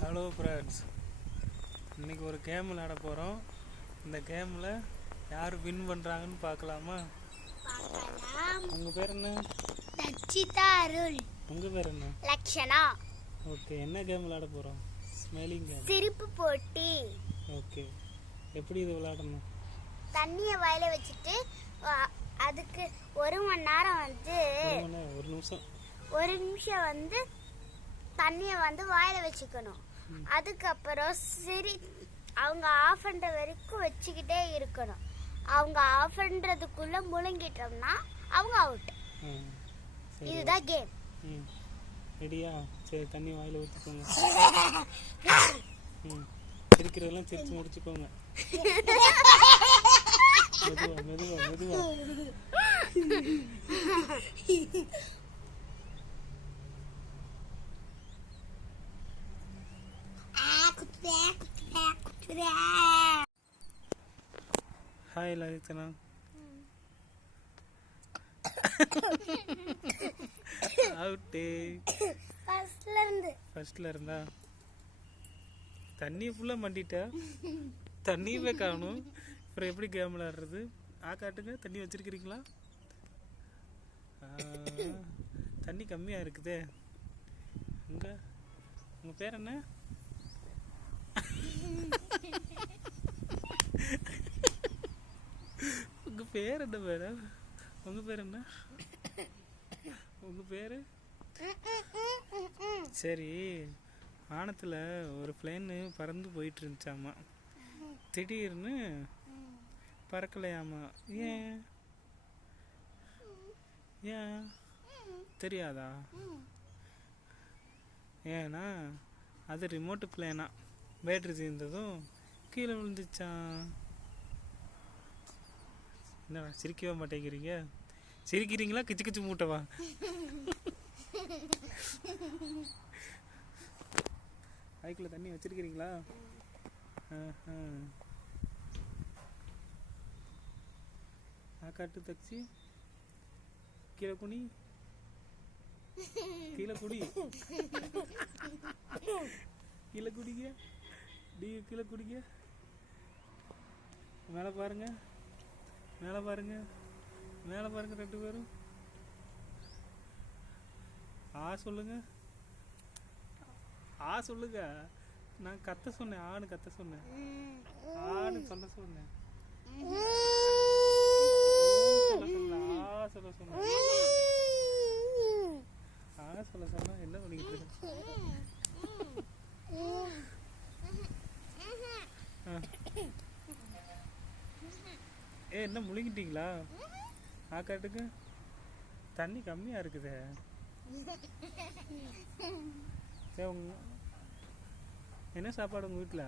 Hello friends, இன்றைக்கி ஒரு game விளையாட போகிறோம். இந்த கேமில் யார் வின் பண்ணுறாங்கன்னு பார்க்கலாமா? உங்கள் பேர் என்ன? ரச்சிதா அருள். உங்கள் பேர் என்ன? லக்ஷனா. ஓகே, என்ன கேம் விளையாட போகிறோம்? Smelling game. சிரிப்பு போட்டி. ஓகே, எப்படி இது விளையாடணும்? தண்ணியை வாயில வச்சுட்டு அதுக்கு 1 மணி நேரம் வந்து ஒரு நிமிஷம் வந்து தண்ணியை வந்து வாயில வச்சுக்கணும். அதுக்கப்புறம் அவங்க ஆஃப் பண்ற வரைக்கும் வச்சுக்கிட்டே இருக்கணும். அவங்க ஆஃப் பண்றதுக்குள்ள முழுங்கிட்டோம்னா அவங்க அவுட். இதுதான் கேம். ரெடியா? சரி, தண்ணி வாயில ஊற்றிக்கோங்க. சிரிக்கிறதெல்லாம் சிரிச்சு முடிச்சுக்கோங்க. மெதுவா மெதுவா மெதுவா. ஹாய் லலிதனா. அவுட்டு. ஃபர்ஸ்ட்ல இருந்தா தண்ணியை ஃபுல்லாக மண்டிட்டா, தண்ணியவே காணும். அப்புறம் எப்படி கேம் விளையாடுறது? காட்டுங்க. தண்ணி வச்சிருக்கிறீங்களா? தண்ணி கம்மியாக இருக்குதே. உங்கள் பேர் என்ன? உங்கள் பேர் என்ன மேடம்? உங்கள் பேர் என்ன? உங்கள் பேர்? சரி, வானத்தில் ஒரு பிளேனு பறந்து போயிட்டு இருந்துச்சாமா. திடீர்னு பறக்கலையாமா. ஏன் ஏன் தெரியாதா? ஏன்னா அது ரிமோட்டு பிளேனா. பேட்டரி தீர்ந்ததும் கீழே விழுந்துச்சான். என்ன சிரிக்கவே மாட்டேங்கிறீங்க? சிரிக்கிறீங்களா கிச்சு கிச்சு மூட்டவா? அதுக்குள்ள தண்ணி வச்சிருக்கிறீங்களா? காட்டு தச்சு கீழே குனி. கீழே குடி. கீழே குடிங்க. கீழே குடிங்க. மேலே பாருங்க. மேலே பாருங்க. மேலே பாருங்க. 2 பேரும் சொல்லுங்க. சொல்லுங்க. நான் கத்த சொன்னேன். ஆணு கத்த சொன்னேன். ஆணு சொல்ல சொன்னேன். சொல்ல சொன்னேன். சொல்ல சொன்னா என்ன பண்ணிக்கிட்டு இருக்க? என்ன முழுங்கிட்டீங்களா? காட்டுங்க. தண்ணி கம்மியா இருக்குதே. என்ன சாப்பாடு உங்க வீட்டில்?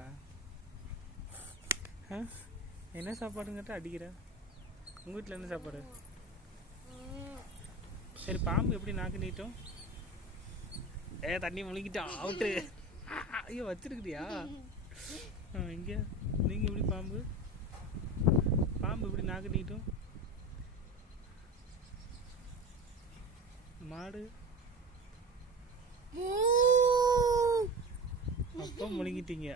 என்ன சாப்பாடுங்கிட்ட அடிக்கிற? உங்க வீட்டில் என்ன சாப்பாடு? சரி, பாம்பு எப்படி நாக்கு நீட்டும்? தண்ணி முழுங்கிட்டான். அவுட்டு. ஐயோ, வச்சிருக்கிறியா? இங்க நீங்க எப்படி பாம்பு இப்படி நாக்கு நீட்டும்? மாடு அப்போ முழுங்கிட்டீங்க.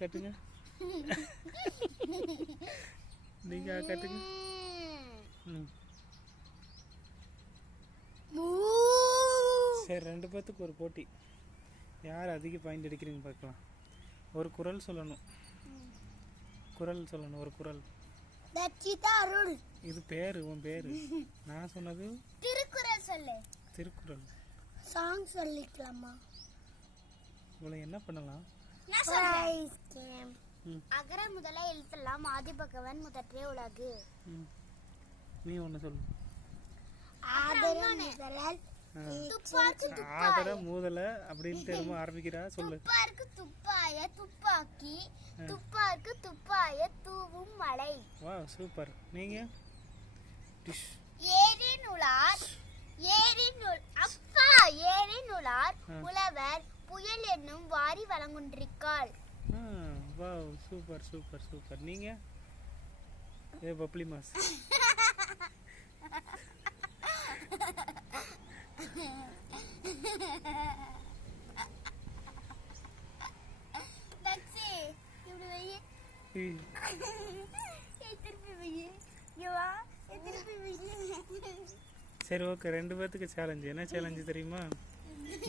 காட்டுங்க. நீங்க காட்டுங்க. சரி, 2 பேத்துக்கு ஒரு போட்டி. யார் அதிக பாயிண்ட் அடிக்கிறீங்க பார்க்கலாம். ஒரு குரல் சொல்லணும். ஒரு குரல். ரச்சிதா அருள். இது பேரு, உன் பேரு. நான் சொன்னது திருக்குறள் சொல்லு. திருக்குறள் சாங் சொல்லிக்கலாமா? இவ்வளவு என்ன பண்ணலாம்? அகர முதல எழுத்தெல்லாம் ஆதி பகவன் முதற்றே உலகு. நீ ஒண்ணு சொல்லு. ஆதர மூதல அப்படின்னு திரும்ப ஆரம்பிக்கிறா. சொல்லு. துப்பாருக்கு துப்பாய துப்பாக்கி, துப்பாருக்கு துப்பாய தூவும் மலை. வா, சூப்பர். நீங்க? ஏரினுளார் உழவர் புயல் என்னும் வாரி வழங்குன்றிருக்காள். Wow, super super super. நீங்க? Bubbly mass. சரி ஓகே, 2 பேர்த்துக்கு சேலஞ்சு. என்ன சேலஞ்சு தெரியுமா?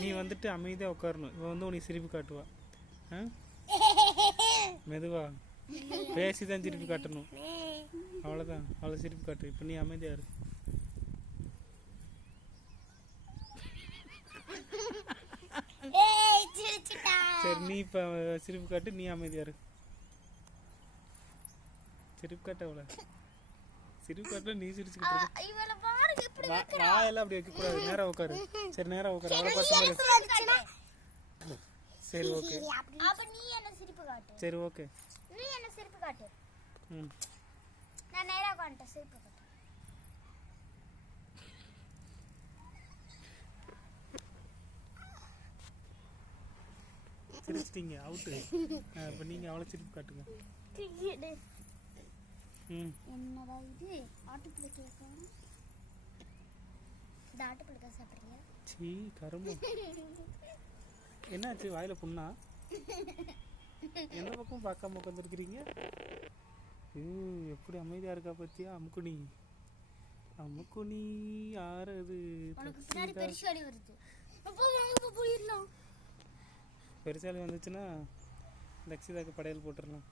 நீ வந்துட்டு அமைதியாக உட்காரணும். இவன் வந்து உனக்கு சிரிப்பு காட்டுவா. ஆ மெதுவா பேசி தான் சிரிப்பு காட்டணும். அவ்வளோதான், அவ்வளோ சிரிப்பு காட்டு. இப்போ நீ அமைதியா இரு. சரி, நீ இப்போ சிரிப்பு காட்டு, நீ அமைதியா இரு. சிரிப்பு காட்ட அவ்வளோ சிரிப்பு காட்ட நீ சிரிச்சுக்கிட்டு இருக்க. வாயெல்லாம் அப்படி வைக்கக்கூடாது. நேராக உட்காரு. சரி, நேராக உட்காரு. அவ்வளோ பார்த்து. சரி ஓகே, அப்ப நீ என்ன சிரிப்பு காட்டு. சரி ஓகே. நீ என்ன சிரிப்பு காட்டு. ம் நான் நேரா உட்கார்ந்துட்டேன். சிரிப்பு காட்டு. சிரிச்சிட்டீங்க, அவுட்டு. இப்போ நீங்கள் அவ்வளோ சிரிப்பு காட்டுங்க. ம் என்னடா இது ஆட்டுப்புழு கேட்காம இந்த ஆட்டுப்புழுக்க சாப்பிட்றீங்க? சீ கரும்பு. என்னாச்சு, வாயில புண்ணா? எந்த பக்கம் பார்க்காம உட்காந்துருக்கிறீங்க? எப்படி அமைதியா இருக்கா பத்தியா? அமுக்குனி அமுக்குனி ஆறது. உனக்கு பின்னாடி பெருசாலி வருது. அப்போ வாங்க போயிடலாம். பெருசாலி வந்துச்சுன்னா தக்ஷிதாக்கு படையல் போட்டுடலாம்.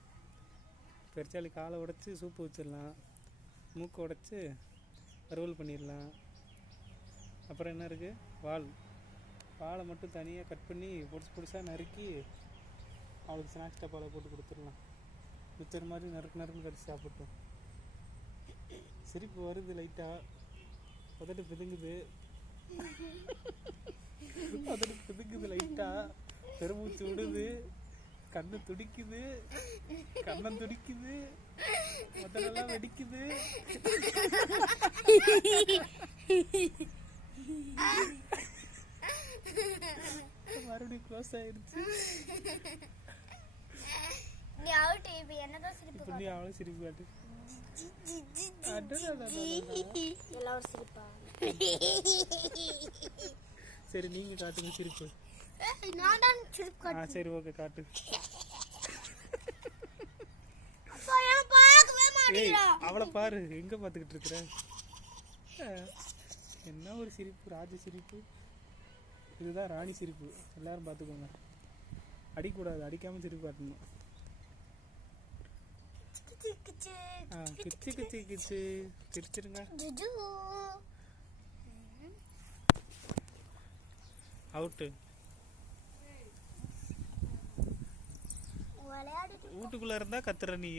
பெருசாலி காலை உடைச்சி சூப்பு வச்சிடலாம். மூக்கு உடைச்சி வறுவல் பண்ணிடலாம். அப்புறம் என்ன இருக்குது? வாழை மட்டும் தனியாக கட் பண்ணி பொடிசாக நறுக்கி அவளுக்கு ஸ்நாக்ஸ் டப்பாவில் போட்டு கொடுத்துடலாம். மிச்சர் மாதிரி நறுக்கு கடிச்சு சாப்பிட்டோம். சிரிப்பு வருது லைட்டாக. உதட்டு பிதுங்குது லைட்டாக. பெருமூச்சு விடுது. கண்ணு துடிக்குது. கண்ணம் துடிக்குது. முதலெல்லாம் வெடிக்குது. மறுபடியும் க்ளோஸ் ஆயிடுச்சு. நீ அவுட். இப்போ என்னதான் சிரிப்பு இப்போ நீ அவ்வளோ சிரிப்பு காட்டு. எல்லாரும் சிரிப்பா? சரி, நீங்கள் காட்டுங்க சிரிப்பு. நான் தான் சிரிப்பு காட்டு. சரி ஓகே, காட்டு. அவளை பாரு, எங்க பார்த்துக்கிட்டு இருக்கிற? என்ன ஒரு சிரிப்பு, ராஜ சிரிப்பு. இதுதான் ராணி சிரிப்பு. எல்லாரும் பார்த்துக்கோங்க. அடிக்கூடாது, அடிக்காம சிரிப்பு காட்டணும். கிச்சு கிச்சு கிச்சு சிரிச்சிருங்க. அவுட்டு. வீட்டுக்குள்ள இருந்தா கத்துற நீ.